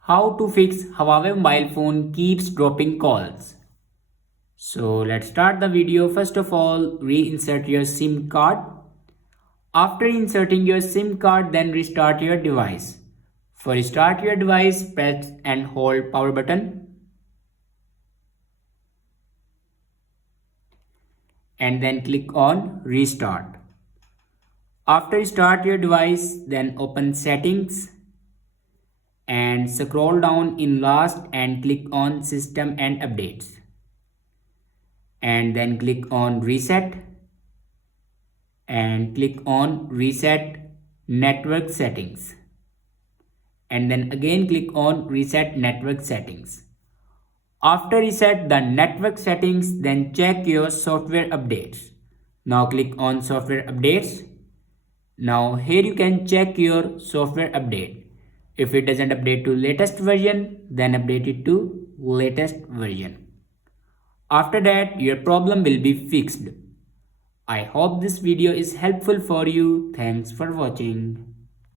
How to fix Huawei mobile phone keeps dropping calls. So let's start the video. First of all, reinsert your SIM card. After inserting your SIM card, then restart your device. For restart your device, press and hold power button and then click on restart. After start your device, then open settings and scroll down in last and click on system and updates. And then click on reset and click on reset network settings and then again click on reset network settings. After reset the network settings, then check your software updates. Now click on software updates. Now here you can check your software update. If it doesn't update to latest version, then update it to latest version. After that, your problem will be fixed. I hope this video is helpful for you. Thanks for watching.